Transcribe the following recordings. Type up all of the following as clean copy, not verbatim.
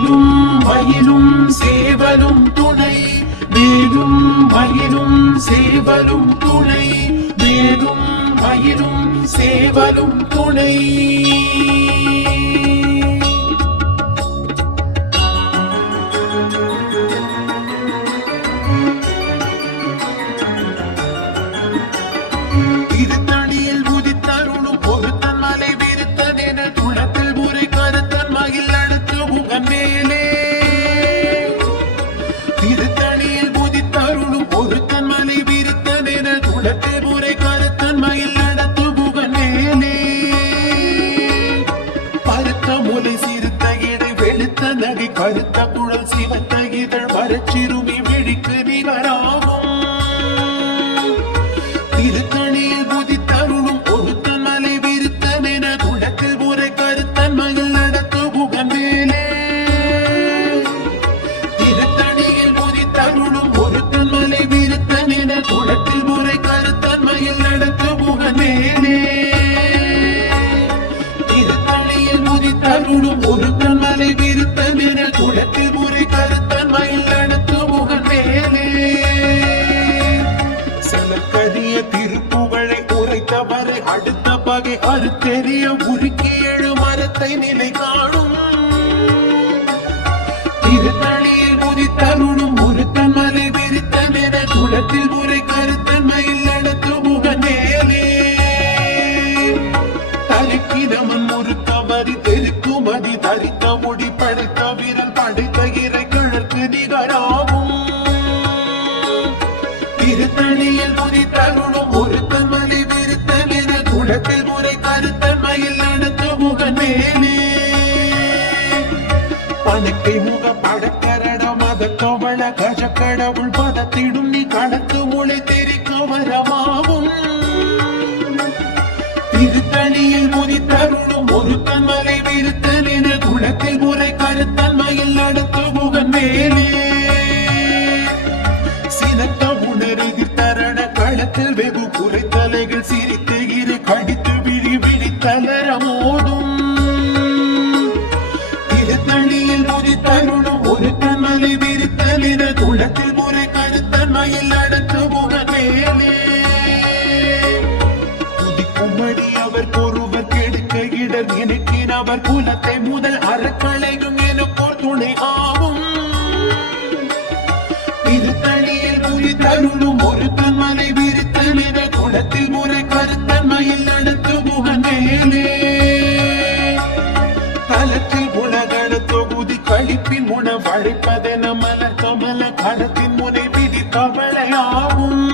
வேலும் மயிலும் சேவலும் துணை வேலும் மயிலும் சேவலும் துணை வேலும் மயிலும் சேவலும் துணை திருத்தணியில் உதித்தருளும் பொருத்தன் மலை விருத்தன் என குளத்தில் முறை கருத்தன் மகிழ் அடுத்து முகன் மேலே திருத்தணியில் உதித்தருளும் பொருத்தன் மலை விருத்தன் என குளத்தில் முறை கருத்தன் மகிழ் அடுத்து முகன் மேலே பருத்த முலை சிறுத்த இடை வெளுத்த நகை கருத்த குழல் சிவத்த இதழ் வரச்சிறுமி விழிக்கு நிகராகும் திருத்தணியில் உதித்தருளும் பொருத்தன் மலை விருத்தன் என குளத்தில் முறை கருத்தன் மகிழ் நடத்து முகன் மேலே திருத்தணியில் உதித்தருளும் பொருத்தன் மலை விருத்தன் என குளத்தில் முறை கருத்தன் மகிழ் நடத்து முகன் மேலே திருத்தணியில் உதித்தருளும் பொருத்தன் மலை விருத்தன் என குளத்தில் முறை கருத்தன் மகிழ் நடத்து முகன் மேலே சலக்கரிய திருப்புகழை உரைத்தவரை அடுத்த பகை அறுத்தெறிய உருக்கி எழு மரத்தை நிலை காணும் திருத்தணியில் உதித்தருளும் ஒருத்தன் மலை விரித்தன் என குளத்தில் முறை கருத்தன் மயில் நடத்து முகன் மேலே தரிக்கிரமன் முறுக்கவரி தெருக்குமதி தரித்த முடி படைத்த வீரன் படைத்த இறை கிழக்கு நிகராகும் திருத்தணியில் உதித்தருளும் ஒருத்தன் மலை விருத்தன் என குளத்தில் முறை கருத்தன் மயில் நடத்து முகன் மேலே பணக்கை முக படக்கரட மத கவள கஜ கடவுள் பதத்திடும் நீ கடத்து முளை தெரிக்க வரமாகும் திருத்தணியில் உதித்தருளும் ஒருத்தன் மலை விருத்தன் என குளத்தில் முறை கருத்தன் மயில் நடத்து முகன் மேலே சினத்த உணரெதிர் தரண களத்தில் வெகு குறைத்தலைகள் சிரித்து இரு கடித்து விழி விழி தளர மோதும் திருத்தணியில் உதித்தருளும் ஒருத்தன் மலை விருத்தன் என குளத்தில் முறை கருத்தன் மயில் நடத்து முகன் மேலே துதிக்கும்படி அவர் ஒருவர் கெடுக்க இடர் நினைக்கின் அவர் குலத்தை முதல் அறக்களையும் எனக்கோர் துணை ஆகும் திருத்தணியில் உதித்தருளும் ஒருத்தன் மலை விருத்தன் என குளத்தில் முறை கருத்தன் மயில் நடத்து முகன் மேலே தலத்தில் உலகண தொகுதி கழிப்பின் உணவழைப்பதென மலர் கமல கடத்தின் முனை விதி கவலையாகும்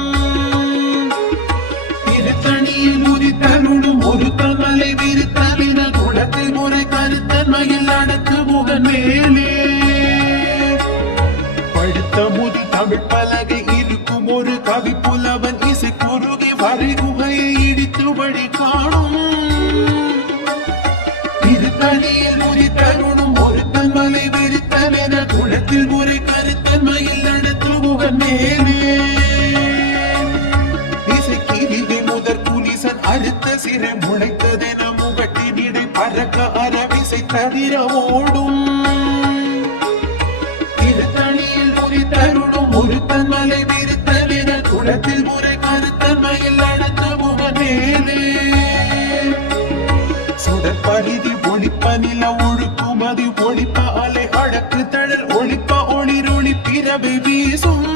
திருத்தணியில் உதித்தருளும் ஒருத்தன் மலை விருத்தன் என குளத்தில் முறை கருத்தன் மயில் நடத்து முகன் மேலே படுத்த முதி தமிழ் பலகை இருக்கும் ஒரு கவி புலவன் இசை குறுகி வரை குகையை இடித்து வழி காணும் திருத்தணியில் உதித்தருளும் ஒருத்தன் மலை விருத்தன் என குளத்தில் முறை கருத்தன் மயில் நடத்து முகன் மேலே இசைக்கிரிகை முதற் புலிசன் அறுத்த சிறை முளைத்ததென முகட்டின் இடை பறக்க அரவிசை தவிர ஓடும் திருத்தணியில் உதித்தருளும் ஒருத்தன் மலை விருத்தன் என குளத்தில் முறை கருத்தன் மயில் நடத்து முகன் மேலே சுடர் பரிதி ஒளிப்ப நில ஒழுக்குமதி ஒளிப்ப அலை அழக்கு தழல் ஒளிப்ப ஒளிரொளி பிறவை வீசும்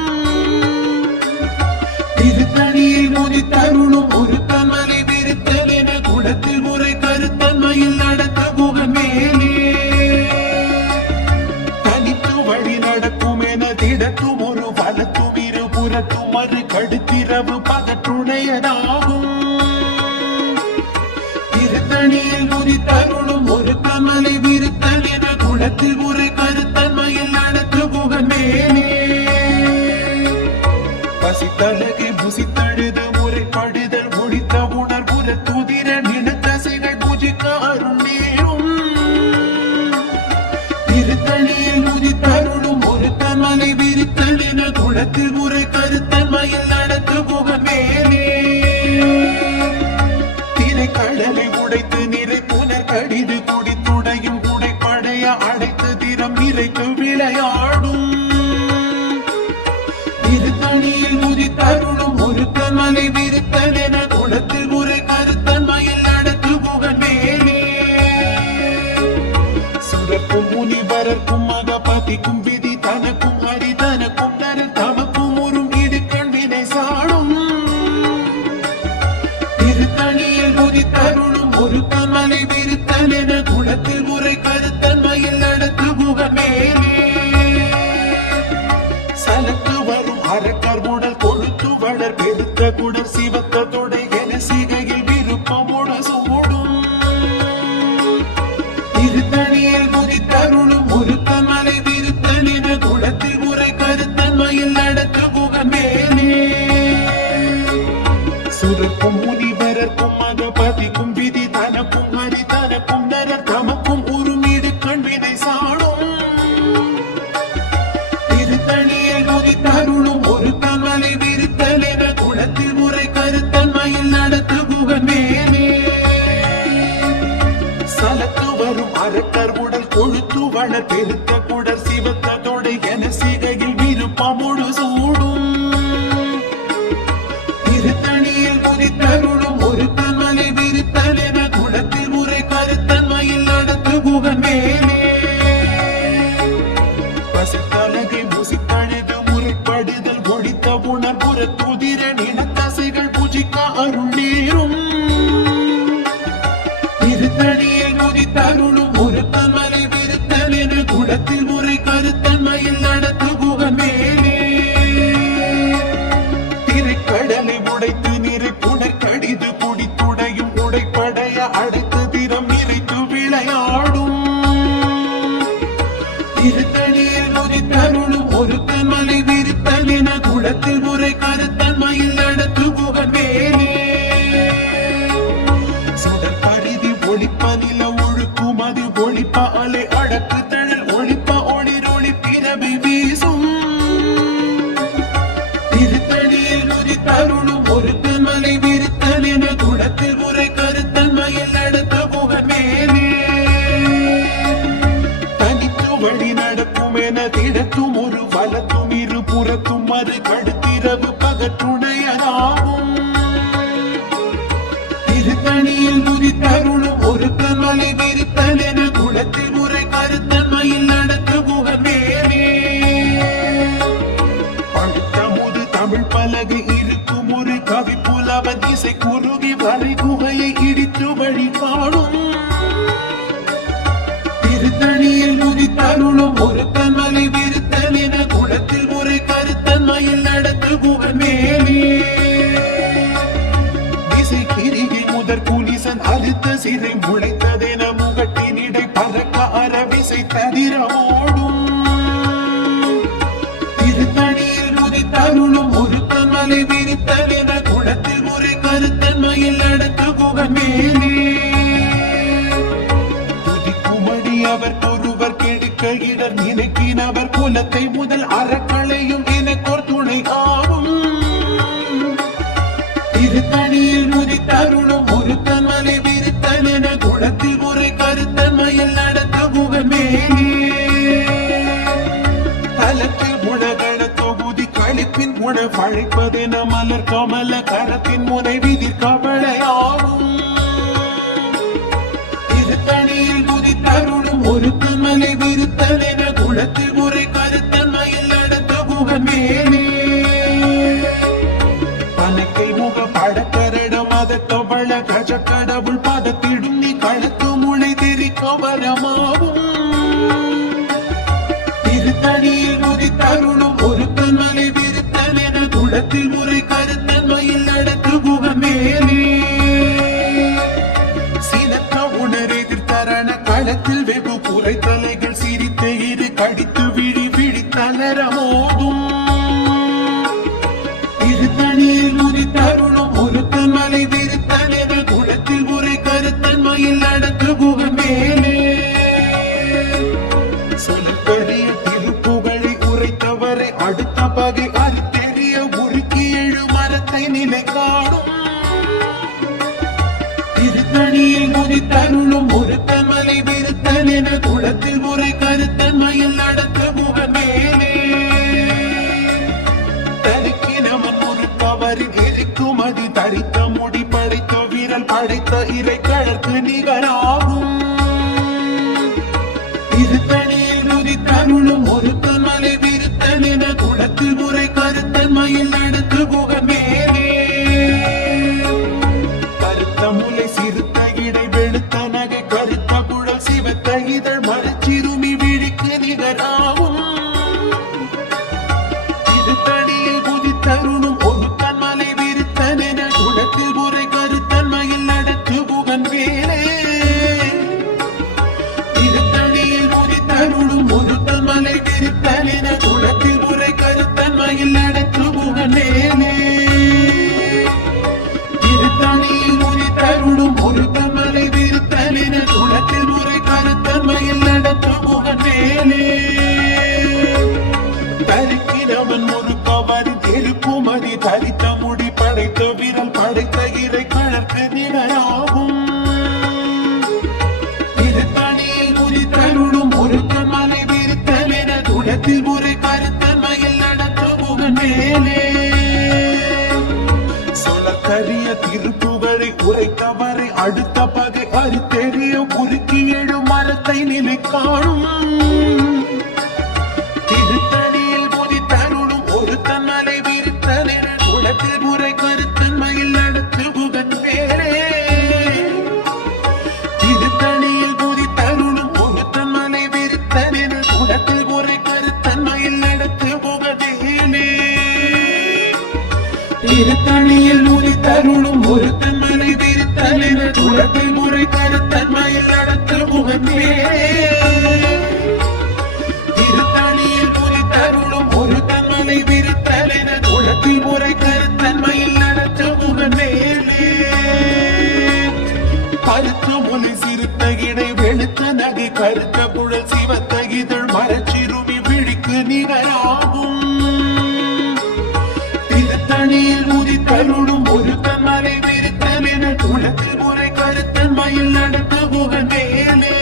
திருத்தணியில் உதித்தருளும் ஒருத்தன் மலை விருத்தன் என குளத்தில் முறை கருத்தன் மயில் நடத்த முகன் மேலே தனித்து வழி நடக்கும் என திடத்தும் ஒரு வலத்தும் இரு புறத்தும் மறு கடுத்திரவு பகற்றுணையதாகும் திருத்தணியில் உதித்தருளும் ஒருத்தன் மலை விருத்தன் என குளத்தில் முறை கருத்தன் மயில் நடத்து முகன் மேலே பசித்தழகை புசித்தழுது முறைப்படுதல் முடித்த உணர்வுற துதிர நினத்தசைகள் பூஜிக்க அருள் நேரும் திருத்தணியில் உதித்தருளும் ஒருத்தன் மலை விருத்தன் என குளத்தில் முறை கருத்தன் மயில் நடத்து முகன் மேலே திரை கடலை உடைத்து நிறை புனர் கடிது குடித்துடையும் குடைப்படைய அடைத்து திறம் நிறை விளையாடும். திருத்தணியில் உதித்தருளும் ஒருத்தன் மலை விருத்தன் என குளத்தில் உரை கருத்தன் மயில் நடத்து புகழ் மேலே. சுரக்கும் முனிவரர்க்கும் மகபதிக்கும் விதி தனக்கும் ஹரிதனக்கும் நரல் தமக்கும் உறும் இது கண்வினை சாடும். திருத்தணியில் உதித்தருளும் ஒருத்தன் மலை விருத்தன் என குளத்தில் உரை கருத்தன் மயில் நடத்து புகழ் மேலே. சலத்து வரும் அரக்கர் உடல் கொழுத்து வளர் பெருத்த குடர் சிவத்த தொடை என சிகையில் விருப்பமுட சூடும். திருத்தணியில் குதித்தருளும் ஒருத்தன் மலை விருத்தன் என குளத்தில் உரை கருத்தன் மயில் நடத்து புகழ் மேலே. சுரக்கும் முனிவரர்க்கும் மகபதிக்கும் விதி தனக்கும் ஹரிதனக்கும் நரர் தமக்கும் உருமீடு கண்வினை சாடும். திருத்தணியில் உதித்தருளும் ஒருத்தன் மலை விருத்தன் என குளத்தில் உரை கருத்தன் மயில் நடத்து புகழ் மேலே. சலத்து வரும் அரக்கர் உடல் கொழுத்து வளர் பெருத்த குடர் சிவத்த தொடை என சிகையில் விருப்பமுடு சூடும். திருத்தணியில் உதித்தருளும் ஒருத்தன் மலை விருத்தன் என குளத்தில் உரை கருத்தன் மயில் நடத்து புகழ் மேலே. பசித்தலகை முசித்தழுது முறைப்படுதல் ஒழித்த உணர்புற துதிர நினத்தசைகள் புஜிக்க அருள் நேரும். திருத்தணியில் உதித்தருளும் ஒருத்தன் மலை விருத்தன் என குளத்தில் உரை கருத்தன் மயில் நடத்து புகழ் மேலே. திரைக்கடலை உடைத்து நிறை புனர் கடிது குடித்துடையும் உடைப்படைய அடைத்து திறம் நிறைத்து விளையாடும். திருத்தணியில் உதித்தருளும் ஒருத்தன் மலை விருத்தன் என குளத்தில் உரை கருத்தன் மயில் நடத்து புகழ் மேலே. சுடர் பரிதி ஒளிப்ப நில ஒழுக்கும் அது ஒளிப்ப அலை அடக்கு தழல் ஒளிப்ப ஒளிர் ஒளி பிறவி வீசும். திருத்தணியில் உதித்தருளும் ஒருத்தன் மலை விருத்தன் என குளத்தில் உரை கருத்தன் மயில் நடத்து புகழ் மேலே. தனித்து வழி நடக்கும் என திடத்தும் ஒரு வலத்தும் இரு புறத்தும் மறு கடுத்திரவு பகற்றுணையதாகும். திருத்தணியில் உதித்தருளும் ஒருத்தன் மலை விருத்தன் என குளத்தில் உரை கருத்தன் மயில் நடத்து புகழ் மேலே. பழுத்தமுது தமிழ் பலகை இருக்கும் ஒரு கவி புலவ திசை குறுகி வரை குகையை இடித்து வழி காணும். திருத்தணியில் உதித்தருளும் ஒருத்தன் மலை விருத்தன் என குளத்தில் உரை கருத்தன் மயில் நடத்து புகழ் மேலே. திசை கிரிகை முதற் குலிசன் அழுத்த சிறை முளைத்ததென முகட்டினிடை பறக்க அரவிசை தவிர ஓடும். திருத்தணியில் உதித்தருளும் ஒருத்தன் மலை விருத்தன் என குளத்தில் உரை கருத்தன் மயில் நடத்து புகழ் மேலே. துதிக்குமடி அவர் ஒருவர் கெடுக்க இடர் நினைக்கினவர் குலத்தை முதல் அறக்களையும் எனக்கோர் துணை ஆகும். திருத்தணியில் உதித்தருளும் ஒருத்தன் மலை விருத்தன் என குளத்தில் உரை கருத்தன் மயில் நடத்து புகழ் மேலே. தலத்தில் குணகண தொகுதி கழிப்பின் உணவழைப்பதென மலர் கமல கரத்தின் முனை விதிர் கவலையாகும். திருத்தணியில் உதித்தருளும் ஒருத்தன் மலை விருத்தன் என குளத்தில் உரை கருத்தன் மயில் நடத்து புகழ் மேலே. பனக்கை முக படக்கரடம் அதத்தவள கஜ கடவுள் பதத்திடும் நீ களத்து முளை தெரிக்க வரமாவும். திருத்தணியில் உதித்தருளும் ஒருத்தன் மலை விருத்தன் என குளத்தில் உரை கருத்தன் மயில் நடத்து புகழ் மேலே. சினத்த உணர் எதிர்த்தரண களத்தில் வெகு குறை தலைகள் சிரித்த இரு கடித்து விழி விழித்தளர மோதும். திருத்தணியில் உதித்தருளும் ஒருத்தன் மலை விருத்தன் என குளத்தில் உரை கருத்தன் மயில் நடத்து புகழ் மேலே. சொலக்கரிய திருப்புகழை உரைத்தவரை அடுத்த பகை அறுத்தெறிய உருக்கி எழு மரத்தை நிலை காணும். திருத்தணியில் உதித்தருளும் ஒருத்தன் மலை விருத்தன் என குளத்தில் உரை கருத்தன் மயில் நடத்து புகழ் படைத்த இறை கழற்கு நிகராகும். திருத்தணியில் உதித்தருளும் ஒருத்தன் மலை விருத்தன் என குணத்தில் முறை கருத்தன்மையில் நடத்து புகமேலே. கருத்த முலை சிறுத்த இடை வெளுத்த நகை கருத்த குழல் சிவத்த இதழ் மரச்சிறுமி விழிக்கு நிகராகும். திருத்தணியில் உதித்தருளும் ஒருத்தன் மலை விருத்தன் என குணத்தில் முறை கருத்தன்மையில் நடத்து புகமேலே. அருளும் ஒருத்தன் மலை விருத்தன் என குலத்தில் முறை கருத்தன்மையில் நடத்து புகனேனே. திருத்தணியில் உதித்தருளும் ஒருத்தன் மலை விருத்தன் என குலத்தில் முறை கருத்தன்மையில் நடத்து புகனேனே. தரிக்கிறவன் முறுக்கவரி தெருக்குமதி தரித்த முடி படைத்த விரல் படைத்த இறை கழற்கு நிகராகும். ஒருத்தன் மலை விருத்தன் என குணத்தில் முறை கருத்தன்மையில் நடத்து புகனேலே. சொல்லக்கரிய திருப்புகழை உரைத்தவரை அடுத்த பகை அறுத்தெறிய உருக்கி எழும் மரத்தை நிலை காணும். திருத்தணியில் உதித்தருளும் ஒருத்தன் மலை விருத்தன் என குணத்தில் முறை கருத்தன்மையில் நடத்து புகனேலே. திருத்தணியில் உதித்தருளும் ஒருத்தன் மலை விருத்தன் என குணத்தில் முறை கருத்தன்மையில் நடத்து புகனேலே. திருத்தணியில் உதித்தருளும் ஒருத்தன் மலை விருத்தன் என குணத்தில் முறை கருத்தன்மையில் நடத்து புகனேலே. திருத்தணியில் உதித்தருளும் ஒருத்தன் மலை விருத்தன் என குணத்தில் முறை கருத்தன்மையில் நடத்து புகனேலே. கருத்து மொழி சிறுத்த இடை வெளுத்த நகை கருத்த குழல் சிவத்த இதழ் மரச்சிறுமி விழிக்கு நிகராகும். திருத்தணியில் உதித்தருளும் ஒருத்தன் மலை விருத்தன் என குலத்தில் முறை கருத்தன்மையில் நடத்த புகனேலே.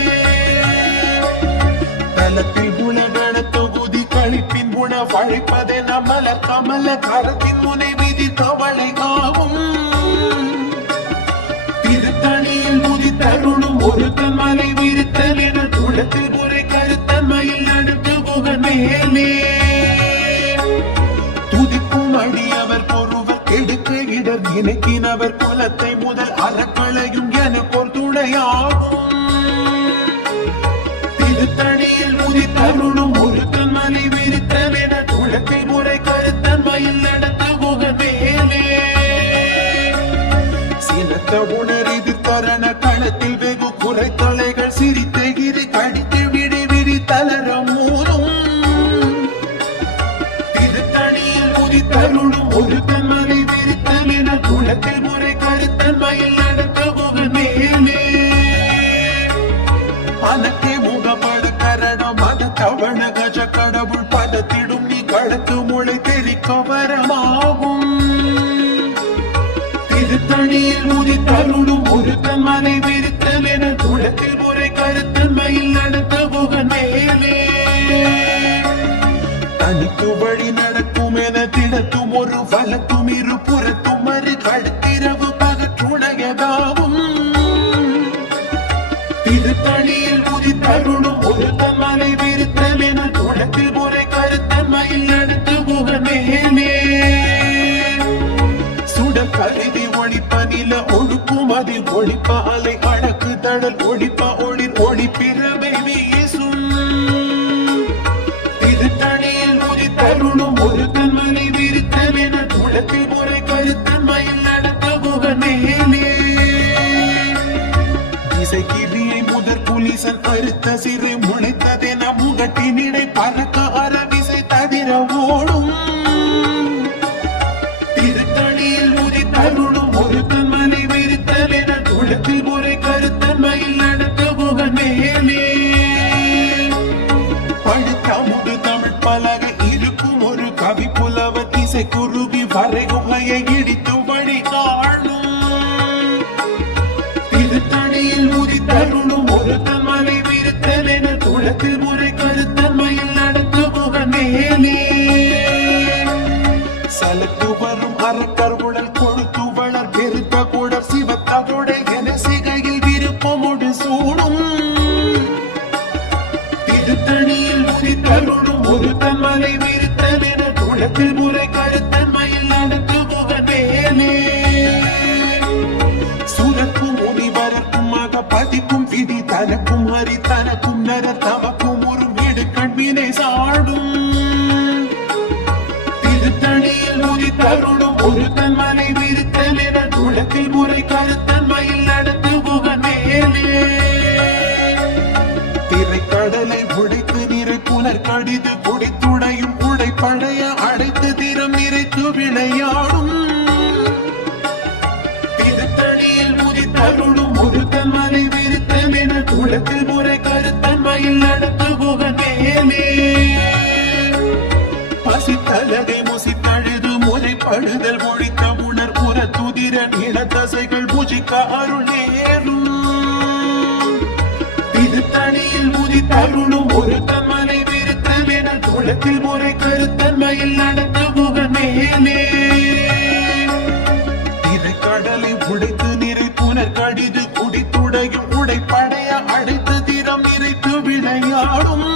தலத்தில் உலகண தொகுதி கழிப்பின் குண வழைப்பதென மலர் கமல கரத்தின் முனை விதி கவலை ஆகும். திருத்தணியில் உதித்தருளும் ஒருத்தன் மலை விருத்தன் என குலத்தில் முறை கருத்தன்மையில் நடத்து புகனேலே. துதிக்கும் அடியவர் பொருவர் கெடுக்க இடர் நினைக்கினவர் குலத்தை முதல் அறக்களையும் எனக்கோர் துணையாகும். திருத்தணியில் உதித்தருளும் ஒருத்தன் மலை விருத்தன் என குலத்தில் முறை கருத்தன்மையில் நடத்து புகனேலே. சினத்த உணரிது தரண களத்தில் வெகு குறைத்தலைகள் சிரித்த இரு கடித்து விடி விரி தளர மூரும். திருத்தணியில் உதித்தருளும் ஒருத்தன் மலை விருத்தன் என குலத்தில் முறை கருத்தன்மையில் நடத்த புகனேலே. பணக்கே முகப்பட கரணம் மத தவண கஜ கடவுள் பதத்திடும் நீ கடத்து முளை தெரிக்க வரமாகும். திருத்தணியில் உதித்தருளும் ஒருத்தன் மலை விருத்தன் என குலத்தில் முறை கருத்தன்மையில் நடத்த புகனேலே. தனித்து வழி நடக்கும் என திடத்தும் ஒரு வலத்தும் இரு புறத்தும் மறு கடுத்திரவு பகற்றுணையதாகும். திருத்தணியில் உதித்தருளும் ஒருத்தன் மலை விருத்தன் என குலத்தில் முறை கருத்தன்மையில் நடத்த புகனேலே. கருதி ஒழிப்ப நில ஒழுக்கும் அதில் ஒழிப்ப அலை அடக்கு தடல் ஒழிப்ப ஒளிர் ஒளிப்பிறவை வீசும். திருத்தணியில் உதித்தருளும் ஒருத்தன் மலை விருத்தன் என குலத்தில் முறை கருத்தன்மையில் நடத்த புகனேலே. இசைக்கிரியை முதற் புலிசன் அறுத்த சிறு முளைத்ததென முகட்டினிடை பறக்க அறவிசை தவிர ஓடும். திருத்தணியில் உதித்தருளும் ஒருத்தன் மலை விருத்தன் என குலத்தில் முறை கருத்தன்மையில் நடத்த புகனேலே. பழுத்த முடு தமிழ் பலகை இருக்கும் ஒரு கவி புலவர் இசை குருவி வரை குகையை இடித்து வழி காணும். திருத்தணியில் உதித்தருளும் ஒருத்தன் மலை விருத்தன் என குலத்தில் முறை கருத்தன்மையில் நடத்த புகனேலே. சலத்து வரும் அறக்கருளல் கொடுத்து வளர் பெருத்த குடர் சிவத்ததோட தருணும் ஒரு தன்மலை விரித்தல் என குளத்தில் முறை கருத்தன்மையில் நடத்து முகநேனே சுரக்கும் முனிவரக்கும் மக பதிக்கும் விதி தனக்கும் ஹரி தனக்கும் நர தமக்கும் ஒரு வீடு கண்வினை சாடும் திருத்தணியில் முதி தருணும் ஒரு தன்மலை விரித்தல் என குளத்தில் முறை கருத்தன்மையில் நடத்து முகநேனே கடலை உடைத்து நிறை புனர் கடிது குடித்துடையும் உடை பழைய அடைத்து திறம் நிறைத்து விளையாடும் திருத்தணியில் முதி தருணும் ஒரு தன்மலை விரித்தல் என குளத்தில் முறை கருத்தன்மையில் நடத்து முகநேனே பசித்தலகை முசித்தழுது முறைப்படுதல் மொழித்த உணர் புற துதிரன் இனத்தசைகள் புஜிக்க அருள் நேரும் திருத்தணியில் முதி தருணும் ஒரு தன்மலை விரித்தல் என குளத்தில் முறை கருத்தன்மையில் நடத்த முகநேனே கடலை உடைத்து நிறை புனர் கடிது குடித்துடையும் உடை படைய அடைத்து திறம் நிறைத்து விளையாடும்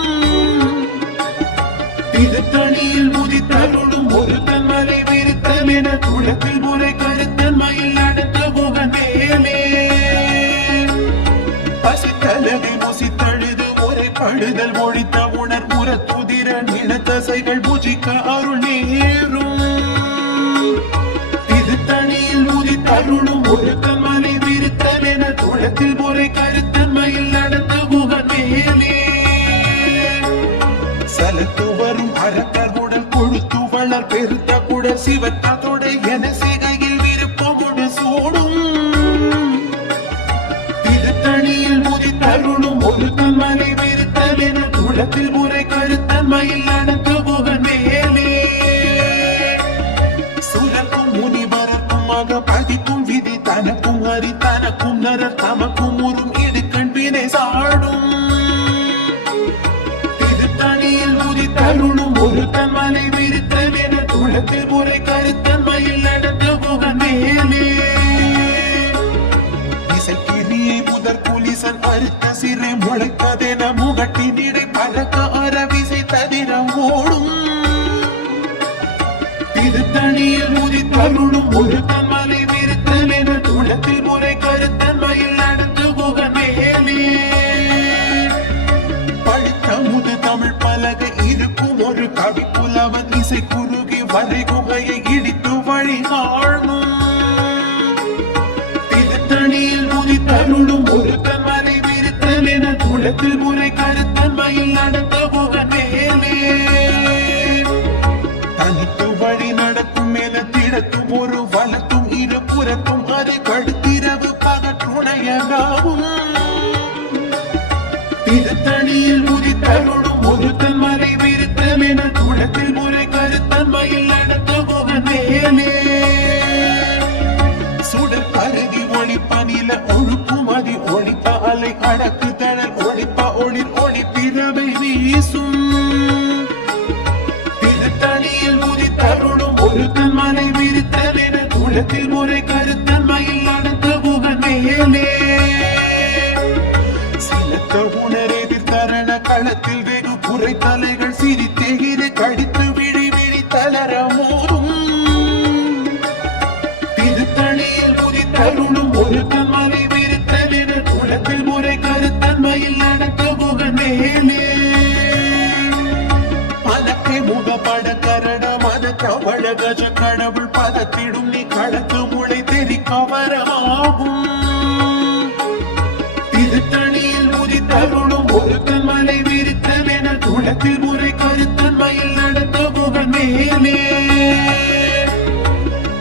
திருத்தணியில் முதி தருணும் ஒரு தன்மலை விரித்தல் என குளத்தில் முறை கருத்தன்மையில் நடத்த முகநேனே பசித்தலகை முசித்தழுது முறைப்படுதல் மொழித்த உணர் முற துதிரன் இனத்தசைகள் புஜிக்க அருள் நேரும் திருத்தணியில் முதி தருணும் ஒரு தன்மலை விரித்தல் என குளத்தில் முறை கருத்தன்மையில் நடந்த முகநேனே சலத்து வரும் அரக்கர் உடல் கொழுத்து வளர் பெருத்த குடல் சிவத்த தொடை என சிகையில் விருப்பமுடு சூடும் திருத்தணியில் முதி தருணும் ஒரு தன்மலை விரித்தல் என குளத்தில் முறை கருத்தன்மையில் நடத்த முகநேனே சுரக்கும் முனிவரக்கும் மக பதிக்கும் விதி தனக்கும் ஹரி தனக்கும் நரர் தமக்கும் உறும் இடுக்கண் வினை சாடும் திருத்தணியில் முதி தருணும் ஒரு தன்மலை விரித்தல் என குளத்தில் முறை கருத்தன்மையில் நடத்த முகநேனே இசைக்கிரியை முதற் புலிசன் அறுத்த சிறை முளைத்ததென முகட்டினிடை பறக்க அரவிசை ததிரம் ஓடும் திருத்தணியில் முதி தருணும் ஒரு தன்மலை விரித்தல் என குளத்தில் முறை கருத்தன்மையில் நடத்து முகநேனே பழுத்த முது தமிழ் பலகை இருக்கும் ஒரு கவி புலவன் இசை குறுகி வரை குகையை இடித்து வழி காணும் திருத்தணியில் முதி தருணும் ஒரு தன்மலை விரித்தல் என குளத்தில் முறை கருத்தன்மையில் நடத்த முகநேனே தனித்து வழி நடக்கும் என திடத்தும் ஒரு வளத்தும் இரு புறத்தும் அதை கடுத்திரவு பகற்றுணையனாகும் திருத்தணியில் முதி தருணும் ஒரு தன்மலை விரித்தல் என குளத்தில் முறை கருத்தன்மையில் நடத்த முகநேனே சுடர் கருதி ஒளிப்ப நில ஒழுக்கும் அதி ஒளிப்ப அலை அடக்கு தழல் ஒளிப்ப ஒளிர் ஒளி பிறவை வீசும் திருத்தணியில் முதி தருணும் ஒரு தன்மலை விரித்தல் என குளத்தில் முறை கருத்தன்மையில் நடத்த முகநேனே சிலத்த உணரெதிர் தரண களத்தில் வெகு குறை தலைகள் சிரித்தெகிரி கடித்து விழி விழி தளர மோதும் திருத்தணியில் முதி தருணும் ஒரு தன்மலை விரித்தல் என குளத்தில் முறை கருத்தன்மையில் நடத்த முகநேனே பதக்கை முகப்பட கரட மத கவள கஜ கடவுள் பதத்திடும் நீ களத்து முளை தெரிக்க வரமாகும் திருத்தணியில் முதி தருணும் ஒரு தன்மலை விரித்தல் என குளத்தில் முறை கருத்தன்மையில் நடத்த முகநேனே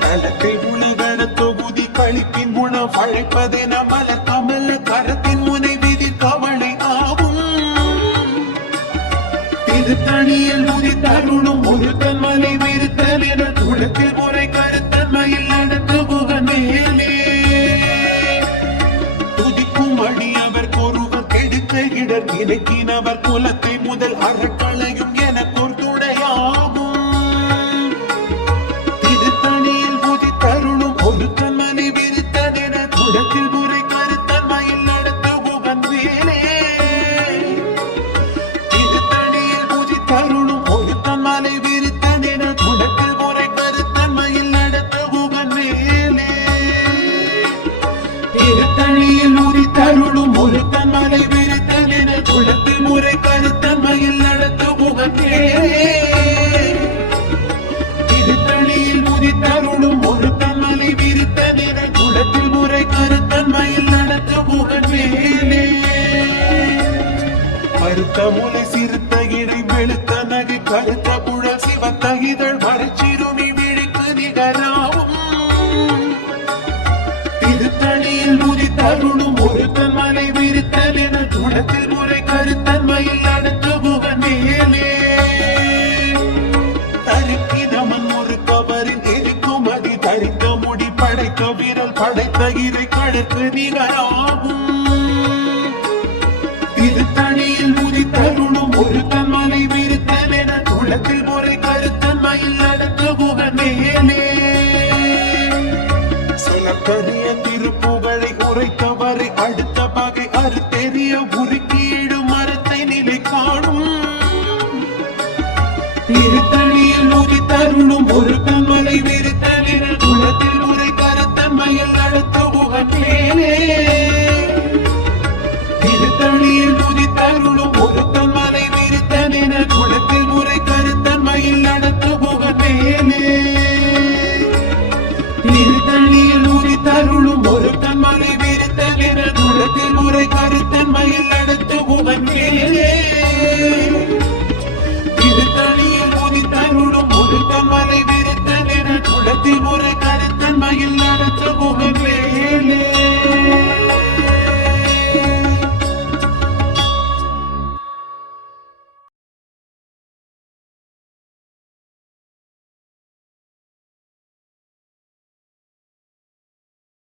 தலத்தை உலகட தொகுதி கழிப்பின் குணம் அழைப்பதென மலர் கமல கரத்தின் முனை விதி கவலை ஆகும் திருத்தணியில் முதி தருணும் ஒரு தன்மலை விரித்தல் என குளத்தில் முறை கருத்தன்மையில் நடத்த முகநேனே துதிக்கும் அடியவர் கொருவர் கெடுக்க இடர் இலக்கினவர் குலத்தை முதல் அறக்களையும் எனக்கொரு துணையாகும் திருத்தணியில் முதி தருணும் ஒரு தன்மலை விரித்தல் என குளத்தில் முறை கருத்தன்மையில் நடத்த முகநேனே திருத்தணியில் முதி வெளுத்த நகை கருத்த குழல் சிவத்த இதழ் மறைச்சிருமி விழிக்கு நிகராவும் திருத்தணியில் முதி தருணும் ஒருத்தன் மலை விரித்தல் என குணத்தில் முறை கருத்தன்மையில் அடுத்த புகன் மேலே தருக்கினமன் ஒரு கவரின் இருக்கும் அதி தரித்த முடி படைத்த வீரல் படைத்த இறை கடற்கு நிகராகும் திருத்தணியில் முதி தருணும் ஒருத்தன் மலை விரித்தல் என குளத்தில் முறை கருத்தன்மையில் அடுத்த புகன் மேலே சொலக்கரிய திருப்புகழை உரைத்தவரை அடுத்த பகை அறுத்தெறிய உருக்கீடும் மரத்தை நிலை காணும் திருத்தணியில் முதி தருணும் ஒருத்தன்